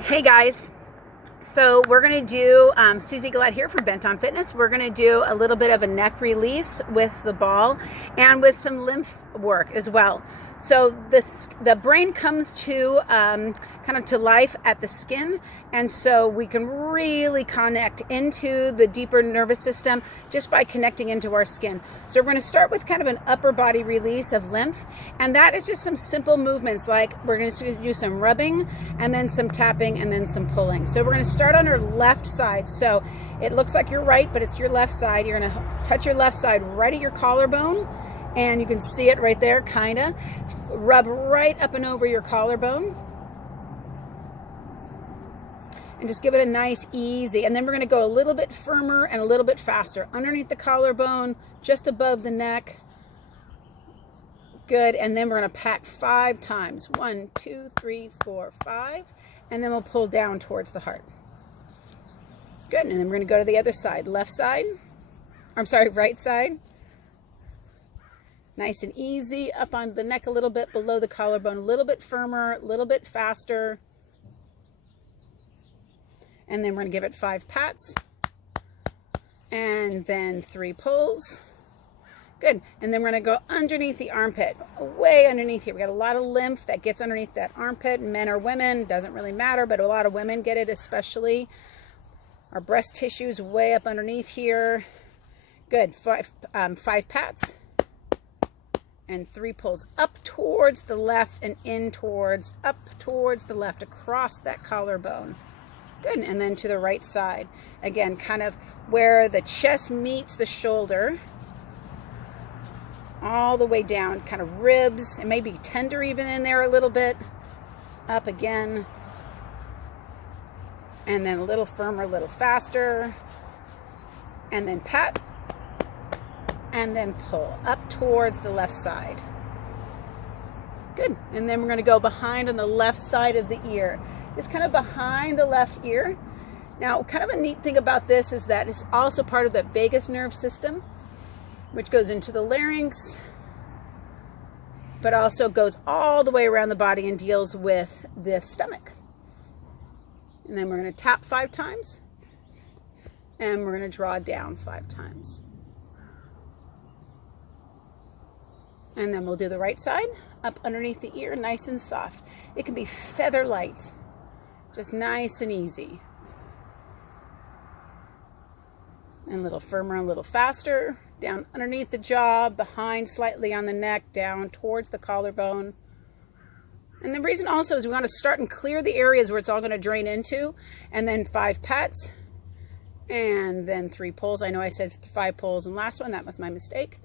Hey guys, so we're going to do, Susie Gillette here from Bent on Fitness. We're going to do a little bit of a neck release with the ball and with some lymph work as well. So the brain comes to kind of to life at the skin, and so we can really connect into the deeper nervous system just by connecting into our skin. So we're going to start with kind of an upper body release of lymph, and that is just some simple movements, like we're going to do some rubbing and then some tapping and then some pulling. So we're going to start on our left side. So it looks like you're right, but it's your left side. You're going to touch your left side right at your collarbone, and you can see it right there, kind of. Rub right up and over your collarbone. And just give it a nice, easy. And then we're going to go a little bit firmer and a little bit faster. Underneath the collarbone, just above the neck. Good. And then we're going to pat 5 times. 1, 2, 3, 4, 5. And then we'll pull down towards the heart. Good. And then we're going to go to the other side. Left side. I'm sorry, right side. Nice and easy, up on the neck a little bit, below the collarbone, a little bit firmer, a little bit faster. And then we're going to give it 5 pats. And then 3 pulls. Good. And then we're going to go underneath the armpit, way underneath here. We got a lot of lymph that gets underneath that armpit. Men or women, doesn't really matter, but a lot of women get it especially. Our breast tissue is way up underneath here. Good. 5 pats. And 3 pulls up towards the left and in towards, up towards the left, across that collarbone. Good. And then to the right side. Again, kind of where the chest meets the shoulder. All the way down, kind of ribs. It may be tender even in there a little bit. Up again. And then a little firmer, a little faster. And then pat. And then pull up towards the left side. Good. And then we're going to go behind on the left side of the ear. It's kind of behind the left ear. Now, kind of a neat thing about this is that it's also part of the vagus nerve system, which goes into the larynx, but also goes all the way around the body and deals with the stomach. And then we're going to tap 5 times, and we're going to draw down 5 times. And then we'll do the right side, up underneath the ear, nice and soft. It can be feather light, just nice and easy. And a little firmer, a little faster, down underneath the jaw, behind slightly on the neck, down towards the collarbone. And the reason also is we want to start and clear the areas where it's all going to drain into, and then 5 pats, and then 3 pulls. I know I said 5 pulls in the last one, that was my mistake.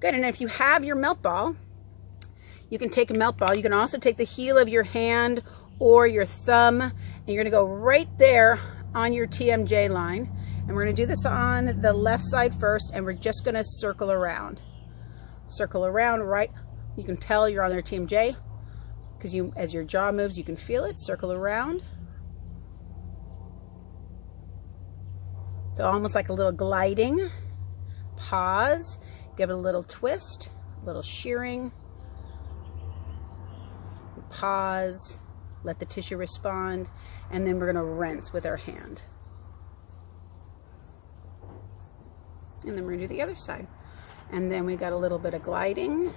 Good. And if you have your melt ball, you can take a melt ball. You can also take the heel of your hand or your thumb, and you're going to go right there on your TMJ line. And we're going to do this on the left side first, and we're just going to circle around. Circle around, right? You can tell you're on their TMJ because as your jaw moves, you can feel it. Circle around. So almost like a little gliding. Pause. Give it a little twist, a little shearing. Pause, let the tissue respond, and then we're going to rinse with our hand. And then we're going to do the other side. And then we got a little bit of gliding.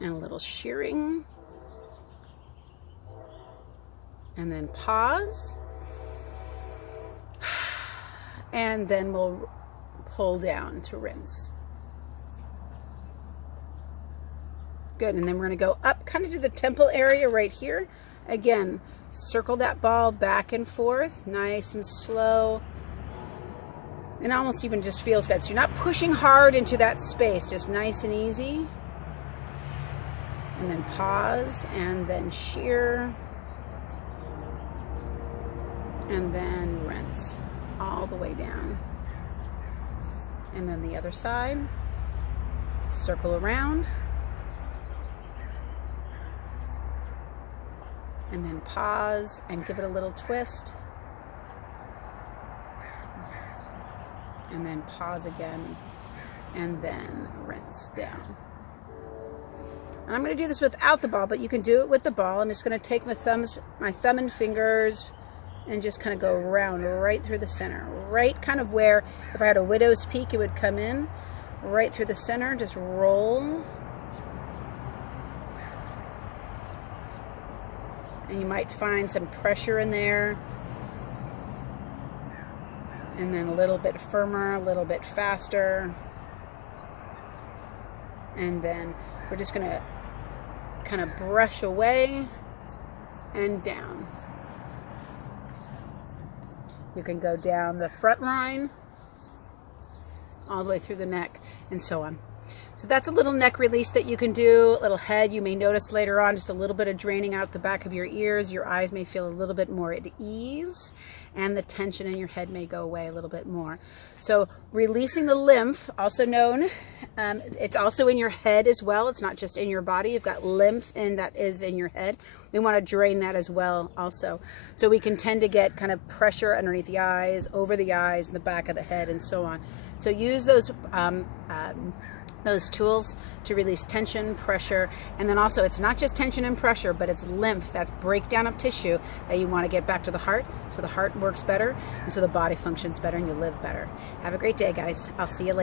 And a little shearing. And then pause. And then we'll pull down to rinse. Good. And then we're going to go up kind of to the temple area right here. Again, circle that ball back and forth, nice and slow. It almost even just feels good. So you're not pushing hard into that space, just nice and easy. And then pause, and then shear. And then rinse all the way down. And then the other side, circle around, and then pause and give it a little twist, and then pause again, and then rinse down. And I'm going to do this without the ball, but you can do it with the ball. I'm just going to take my thumb and fingers and just kind of go around right through the center, right kind of where if I had a widow's peak, it would come in right through the center. Just roll. And you might find some pressure in there. And then a little bit firmer, a little bit faster. And then we're just going to kind of brush away and down. You can go down the front line, all the way through the neck, and so on. So that's a little neck release that you can do, a little head. You may notice later on just a little bit of draining out the back of your ears. Your eyes may feel a little bit more at ease, and the tension in your head may go away a little bit more. So releasing the lymph, also known, it's also in your head as well. It's not just in your body. You've got lymph and that is in your head. We want to drain that as well also. So we can tend to get kind of pressure underneath the eyes, over the eyes, in the back of the head, and so on. So use those tools to release tension, pressure, and then also it's not just tension and pressure, but it's lymph, that's breakdown of tissue that you want to get back to the heart, so the heart works better, and so the body functions better and you live better. Have a great day, guys. I'll see you later.